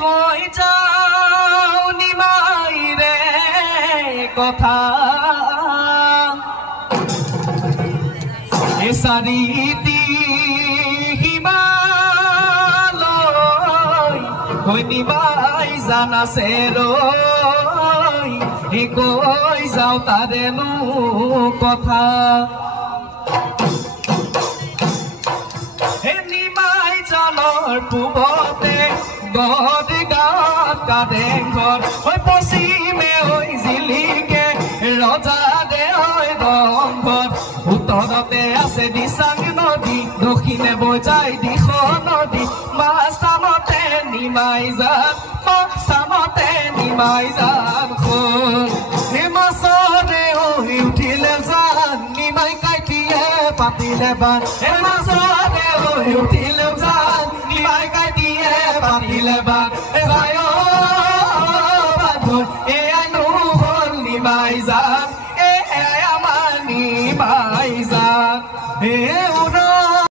কই যাও নিমাই রে কথা এসারিতি হিমালয় কই নিমাই জানাছে রই কই যাও তারেনো কথা নিমাই জালৰ পূবতে গদ গাঁৱত কাদেংঘৰ পশ্চিমে হৈ জিলিকে ৰজা দে হয় ৰংঘৰ উত্তৰতে আছে দিচাং নদী দক্ষিণে বৈ যায় দিশ নদী মাছামতে নিমাই যান মাছামতে নিমাই যান মাছৰে হৈ উঠিলে জান নিমাই কাইটিয়ে পাতিলে বান মাছৰে হৈ উঠিলে জান নিমাই কাইটিয়ে পাতিলে বান এয়ানো হ'ল নিমাই জান আমাৰ নিমাই জান